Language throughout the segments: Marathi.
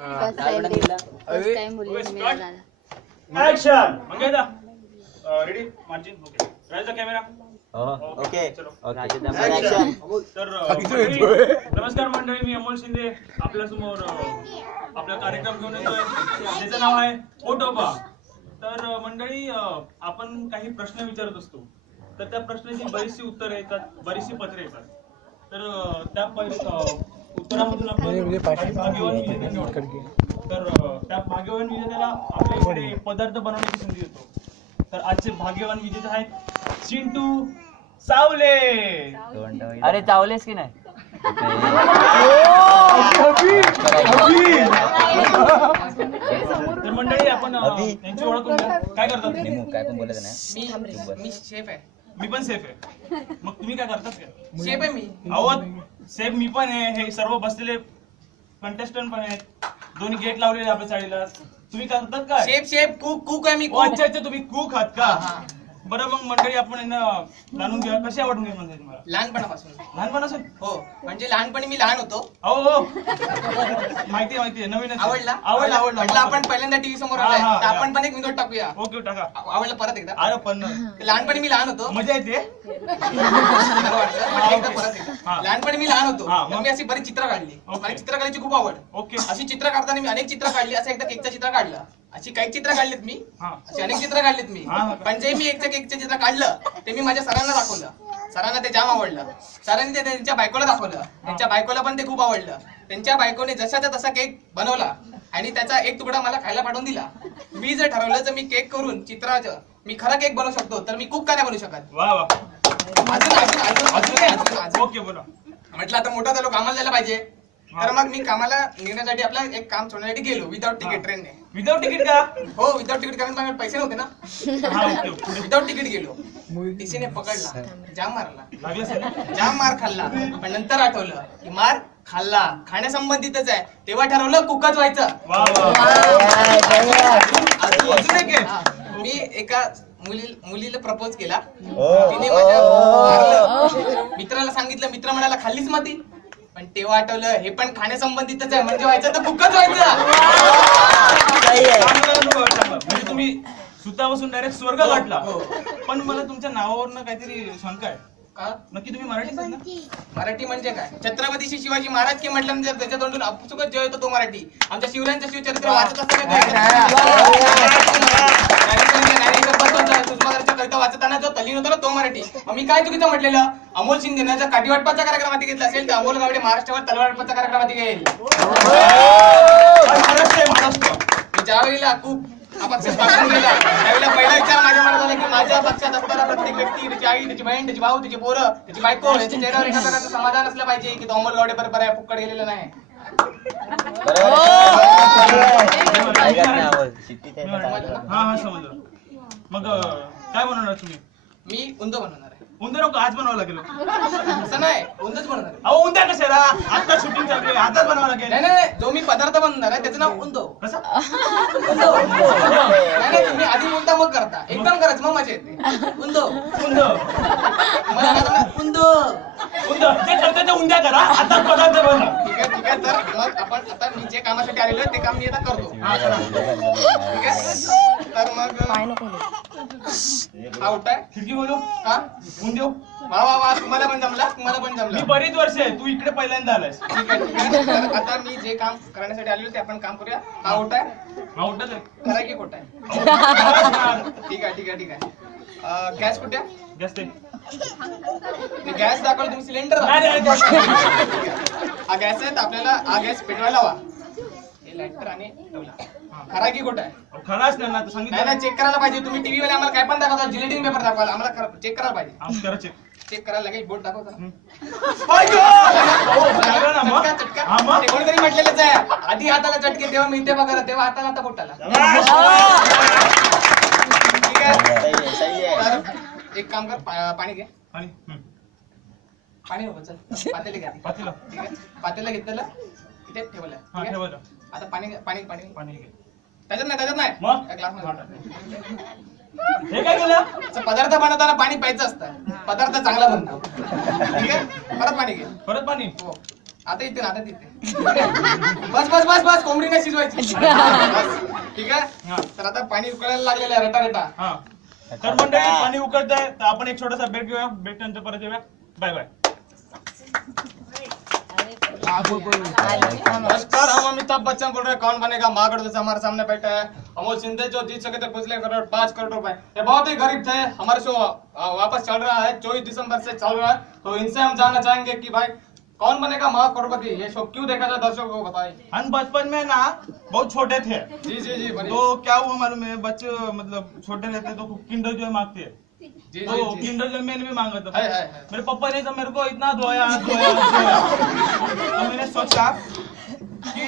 ऍक्शन मंगेदा रेडी मार्जिन ओके राजा कॅमेरा ओके चलो ऍक्शन तर नमस्कार मंडळी, मी अमोल शिंदे आपल्या समोर आपला कार्यक्रम घेऊन येतोय ज्याचं नाव आहे पोटोबा. तर मंडळी, आपण काही प्रश्न विचारत असतो, तर त्या प्रश्नाची बरीचशी उत्तरं येतात, बरीचशी पत्रे येतात. तर त्या उत्तरामधून आपण भाग्यवान विजेता निवडतो. तर त्या भाग्यवान विजेत्याला आपल्या इकडे पदार्थ बनवण्याची संधी देतो. तर आजचे भाग्यवान विजेते आहेत चिंटू सावले. अरे चावलेस की नाही? तर मंडळी, आपण यांची ओळख करून घ्या. काय करतात? काय पण बोलायचं नाही. मी शेफ आहे. मी पण सेफ आहे. मग तुम्ही काय करतात का? शेफ आहे मी. अहो सेफ मी पण आहे. हे सर्व बसलेले कंटेस्टंट पण आहेत. दोन्ही गेट लावलेले आपल्या चाळीला. तुम्ही करतात काय? शेफ कुक आहे मी. अच्छा अच्छा, तुम्ही कुक आहात का? बरं, मग मंडळी आपण यांना जाणून घ्या. कशी आवड निर्माण झाली तुम्हाला? लहानपणापासून. लहानपणापासून? हो, म्हणजे लहानपणी मी लहान होतो. हो माहिती आहे नवीन. आवडला म्हटलं आपण पहिल्यांदा टीव्ही समोर आलाय, तर आपण पण एक विनोद टाकूया. ओके टाका. आवडलं परत एकदा. अरे पण लहानपणी मी लहान होतो. मजा येते. लहानपणी मी लहान होतो, मग मी अशी बरीच चित्र काढली. मला चित्र काढायची खूप आवड. ओके. अशी चित्र काढताना मी अनेक चित्र काढली. असं एकदा केकचं चित्र काढलं. अशी काही चित्र काढलीत मी, अशी अनेक चित्र काढलीत मी. पण जे मी एकचं चित्र काढलं ते मी माझ्या सरांना दाखवलं. सरांना ते जाम आवडलं. सरांनी ते त्यांच्या बायकोला दाखवलं. त्यांच्या बायकोला पण ते खूप आवडलं. त्यांच्या बायकोने जशाचा तसा केक बनवला आणि त्याचा एक तुकडा मला खायला पाठवून दिला. मी जर ठरवलं तर मी केक करून चित्राचं मी खरा केक बनवू शकतो, तर मी कुक का नाही बनू शकत? वा वा. अजून ओके बोला. म्हटलं आता मोठा झालो, कामाला जायला पाहिजे. तर मग मी कामाला निघण्यासाठी आपला एक काम सोडण्यासाठी गेलो विदाउट तिकीट ट्रेनने. विदाउट तिकीट का? हो, विदाउट तिकीट, कारण माझ्याकडे पैसे नव्हते ना. विदाउट तिकीट गेलो. टीसीने पकडला, जाम मारला, जाम मार खाल्ला. पण नंतर आठवलं की मार खाल्ला खाण्यासंबंधितच आहे, तेव्हा ठरवलं कुकच व्हायचं. मी एका मुलीला प्रपोज केला. तिने माझ्या मारलं. मित्राला सांगितलं, मित्र म्हणाला खाल्लीच माती. पण तेव्हा आठवलं हे पण खाण्यासंबंधितच आहे, म्हणजे व्हायचं तर कुकच व्हायचं. म्हणजे तुम्ही सुतापासून डायरेक्ट स्वर्ग गाठला. पण मला तुमच्या नावावरनं काहीतरी शंका आहे. नक्की तुम्ही मराठीच ना? मराठी म्हणजे काय? छत्रपती श्री शिवाजी महाराज की म्हटल्यानंतर त्याच्या तोंडून अपसुकच जय येतो तो मराठी. आमच्या शिवरायांचं शिवचरित्र वाचत कविता वाचताना जो तल्लीन होतो ना तो मराठी. मग मी काय चुकीचं म्हटलेलं? अमोल शिंदेनं जर काठीवाटपाचा कार्यक्रमात घेतला असेल तर अमोल गावडे महाराष्ट्रावर तलवारपाचा कार्यक्रमात घेईल. ज्या वेळेला खूप पक्ष गेला त्यावेळेला पहिला विचार माझ्या मनात आला की माझ्या पक्षात असताना प्रत्येक व्यक्ती, त्याची आई, त्याची बहीण, त्याची भाऊ, त्याची पोरं, त्याची बायको याच्या चेहऱ्यावर एका प्रकारचं समाधान असलं पाहिजे की तो अमोल गावडे बरोबर आहे, फुक्कड गेलेलं नाही. हा समजलं. मग काय बनवणार तुम्ही? मी उंद बनवणार आहे. उंदर आज बनावं लागेल. असं नाही, उंदच बनवणार आहे. अहो उंद्या कशाला? आता शूटिंग चालू आहे, आताच बनावं लागेल. नाही, जो मी पदार्थ बनवणार आहे त्याचं नाव उंदो. कसं? नाही, तुम्ही आधी बोलता मग करता. एकदम करायचं मग मजा येते. उंदो उंद उंदो उंद जे करता ते उंद्या करा. आता पदार्थ बनवा. ठीक आहे. तर मग आपण आता मी जे कामासाठी आलेलो आहे ते काम मी आता करतो. ठीक आहे. तर मग हा उठाय खिडकी बोलू हा उंदेव. वा तुम्हाला पण जमला. मी बरीच वर्ष आहे, तू इकडे पहिल्यांदा आलायस. ठीक आहे. तर आता मी जे काम करण्यासाठी आलेलो ते आपण काम करूया. हा उठाय हा उठत आहे. खरा की खोटा आहे? ठीक आहे. गॅस कुठे? गॅस ते गॅस दाखवलं तुम्ही सिलेंडर. हा गॅस आहे, आपल्याला हा गॅस पेटवायला हवा. हे लाईटर आणि ठेवला. खरा की खोटा आहे? खराच नाही ना, सांगितलं नाही, चेक करायला पाहिजे. तुम्ही टीव्ही वाले आम्हाला काय पण दाखवता, जिलेटिन पेपर दाखवायला आम्हाला चेक करायला पाहिजे. चेक करायला लागेल. बोट दाखवता. चटका कोणीतरी म्हटलेलंच आहे, आधी हाताला चटके तेव्हा मिळते बघा, तेव्हा हाताला आता बोटाला. ठीक आहे. एक काम कर, पाणी घे. पाणी नको, चल पातेलं घ्या. पातेलं. ठीक आहे. पातेलं घेतलेलं इथे ठेवलं. आता पाणी घे. त्याच्यात नाही मग ग्लासमध्ये. हे काय केलं? पदार्थ बनवताना पाणी प्यायचं असतं, पदार्थ चांगला बनतो. ठीक आहे. परत पाणी घे. परत पाणी. हो. आता येते ना आता तिथे बस बस बस बस कोंबडी नाही शिजवायची बस. ठीक आहे तर आता पाणी उकळायला लागलेलं आहे रटा रटा. हा तर मंडळी पाणी उकळत आहे तर आपण एक छोटासा ब्रेक घेऊया. ब्रेक नंतर परत येऊया. Bye bye. नमस्कार, हम अमिताभ बच्चन बोल रहे हैं, कौन बनेगा माँ गढ़ से हमारे सामने बैठे हैं अमोल सिंधे जो जीत सके थे पिछले करोड़ 5 करोड़ रुपए. ये बहुत ही गरीब थे. हमारे शो वापस चल रहा है 24 दिसंबर से चल रहा है. तो इनसे हम जानना चाहेंगे कि भाई कौन बनेगा महा करोड़पति. ये शो क्यों देखा जाए दर्शकों को बताइए. हम बचपन में ना बहुत छोटे थे. जी जी जी तो क्या हुआ मालूम है बच्चे मतलब छोटे रहते तो किंडर जॉय मांगते हैं. जी तो जी किंडर जॉय मैंने भी मांगा था. है. मेरे पापा ने तो मेरे को इतना धोया तो मैंने सोचा कि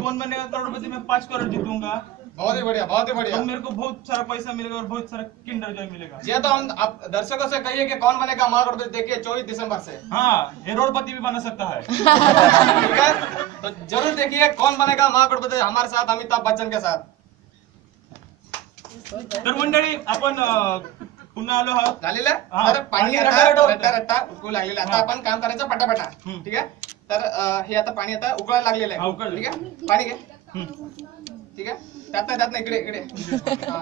कौन बनेगा करोड़पति में 5 करोड़ जीतूंगा. बहुत ही बढ़िया बहुत ही बढ़िया. तो मेरे को बहुत सारा पैसा मिलेगा और बहुत सारा किंडर जॉय मिलेगा. ये तो हम आप दर्शकों से कहिए कि कौन बनेगा महा करोड़पति देखिए 24 दिसंबर से. हाँ ये रोडपति भी बना सकता है. ठीक है तो जरूर देखिए कौन बनेगा महा करोड़पति हमारे साथ अमिताभ बच्चन के साथ. तर मंडळी आपण पुन्हा आलो आहोत. झालेलं आहे? हा. तर पाणी पाणी आता रटा-रटा होतं. रट्टा रट्टा उकळू लागलेलं आहे. आता हा. आपण काम करायचं पटापटा. हम्म. ठीक आहे तर हे आता पाणी आता उकळायला लागलेलं हा, आहे. उकळलं. ठीक आहे पाणी घे. हम्म. ठीक आहे त्यात नाही इकडे इकडे. हा.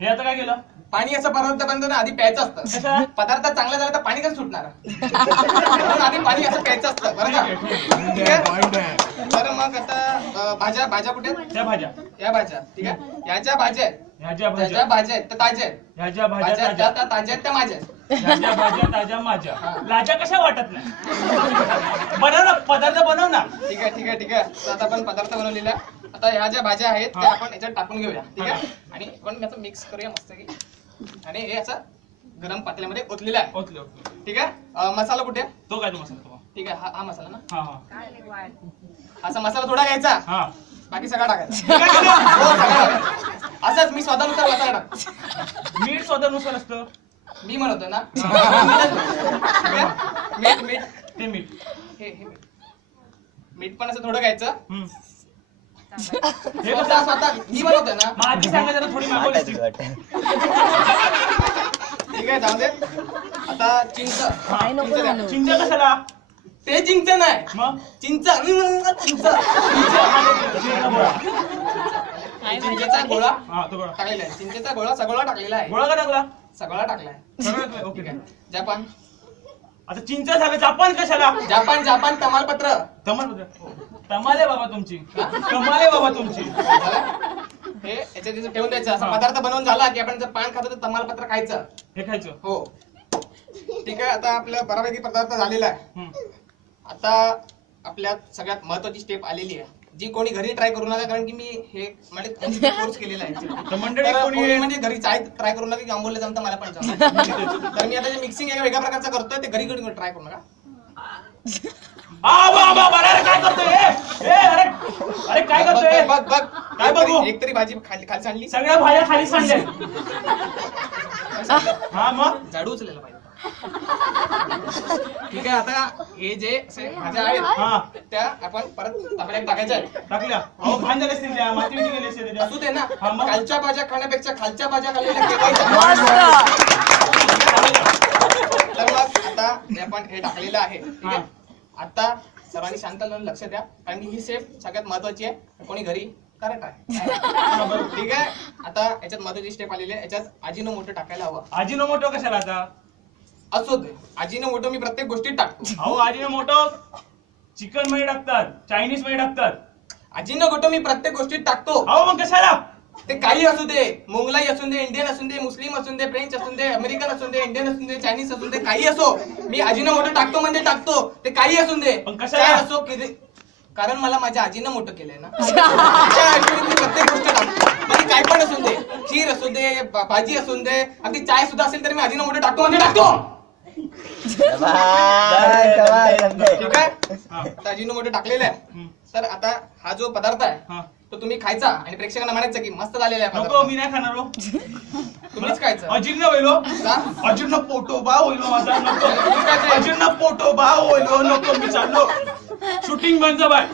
हे आता काय केलं. पाणी असं पदार्थ बनतो ना आधी प्यायचं असतं. कशा? पदार्थ चांगला झाला तर पाणी कसं सुटणार. म्हणून आधी पाणी असं प्यायचं असतं बरं का. ठीक आहे तर मग आता भाज्या कुठे आहेत? त्या भाज्या या भाज्या. ठीक आहे याच्या भाज्या आहेत. ह्याच्या त्याच्या भाज्या भाज्या आहेत त्या ताज्या आहेत. ह्याच्या भाज्या भाज्या ताज्या. त्या ताज्या आहेत त्या माझ्या आहेत. ह्याच्या भाज्या ताज्या माझ्या. हा. लाजा कशा वाटत नाही. बनव ना पदार्थ बनव ना. ठीक आहे ठीक आहे ठीक आहे तर आता आपण पदार्थ बनवलेला आहे. आता ह्या ज्या भाज्या आहेत त्या आपण याच्यात टाकून घेऊया. ठीक आहे आणि आपण याचं मिक्स करूया मस्त की. आणि हे याचा गरम पातेल्यामध्ये ओतलेला आहे. ओतले ओतले. ठीक आहे मसाला कुठे आहे? तो काय तो मसाला तो. ठीक आहे हा मसाला ना. हा हा असा मसाला थोडा घ्यायचा हा. बाकी सगळा टाकायचा. काय केलं? हो, सगळा टाकायचा. असंच मी स्वादानुसार मसाला टाक. मीठ स्वतःनुसार असतं. मी म्हणतो ना. ठीक आहे? मीठ मीठ ते मीठ. हे मीठ. मीठ पण असं थोडं घ्यायचं. हम्म. हे स्वतः कसं. स्वतः मी बनवतोय ना. मग आधी सांगा जरा थोडी मागवली असती. ठीक आहे जाऊ दे. आता चिंच द्या. चिंच कशाला. ते चिंच नाही मग चिंच चिंच चिंचेचा गोळा. चिंचेचा गोळा हा तो गोळा. टाकलेला आहे. चिंचेचा गोळा सगळा टाकलेला आहे. गोळा का टाकला. सगळा टाकलाय. सगळं ओके. ठीक आहे जपान आता चिंच झालं जापान कशाला. जपान जपान तमालपत्र. तमाले बाबा तुमची. कमाले बाबा तुमची. हे याच्यात तिथं ठेवून द्यायचं. असा पदार्थ बनवून झाला की आपण जर पान खातो तर तमालपत्र खायचं. हे खायचं. हो ठीक आहे आता आपलं बऱ्यापैकी पदार्थ झालेला आहे. हम्म. आता आपल्या सगळ्यात महत्वाची स्टेप आलेली आहे जी कोणी घरी ट्राय करू नका कारण की मी हे म्हणजे कोर्स केलेला आहे. तर मंडळी तर कोणी कोणी म्हणजे घरी चाय ट्राय करू नका की आंबोले जमतं मला पण जमतं. तर मी आता जे मिक्सिंग एका वेगळ्या प्रकारचं करतोय ते घरी कधी ट्राय करू नका. अरे काय करतोय. अरे अरे काय करतोय. बघ बघ काय बघू? एक तरी भाजी खाली खाली सांडली. सगळ्या भाज्या खाली सांडल्या. हा मग झाडू उचलेला पाहिजे. ठीक आहे आता हे जे असे भाज्या आहेत हा त्या आपण परत तांबड्यात टाकायच्या आहेत. टाकल्या. अहो घाण झाले असतील त्या. माती बिती गेली असतील त्याच्यात. असू दे ना हा, मग? कालच्या भाज्या खाण्यापेक्षा खालच्या भाज्या खाल्लेल्या केव्हाच्या. तर मग आता हे आपण हे टाकलेलं आहे. ठीक आहे आता सर्वांनी शांत राहून लक्ष द्या कारण की ही सेफ सगळ्यात महत्वाची आहे. कोणी घरी करत आहे. ठीक आहे आता याच्यात महत्वाची स्टेप आलेली आहे. याच्यात अजिनोमोटो टाकायला हवं. अजिनोमोटो कशाला आता. असू दे अजिनोमोटो मी प्रत्येक गोष्टीत टाकतो. अहो अजिनोमोटो चिकन मध्ये टाकतात. चायनीज मध्ये टाकतात. अजिनोमोटो मी प्रत्येक गोष्टीत टाकतो. अहो मग कशाला. ते काही असू दे मोंगलाई असू दे इंडियन असू दे मुस्लिम असू दे फ्रेंच असू दे अमेरिकन असू दे इंडियन असू दे चायनीज असू दे काही असो मी अजिनोमोटो टाकतो म्हणजे टाकतो. ते काही असू दे पण कशाला? काय असो कारण मला माझ्या आजीनं मोठं केलंय ना. त्या आठवणीत मी प्रत्येक गोष्ट टाकतो. म्हणजे काय पण असू दे खीर असू दे भाजी असू दे अगदी चाय सुद्धा असेल तरी मी अजिनोमोटो टाकतो म्हणजे टाकतो. ठीक आहे आता अजिनोमोटो टाकलेला आहे. तर आता हा जो पदार्थ आहे तो तुम्ही खायचा आणि प्रेक्षकांना म्हणायचं की मस्त झालेला आहे नको पदार्थ. मी नाही खाणार. तुम्हीच खायचं. अजीर्ण होईल. अजीर्ण पोटोबा होईल माझा. नको अजीर्ण पोटोबा होईल. नको मी चाललो शूटिंग बंद बाय.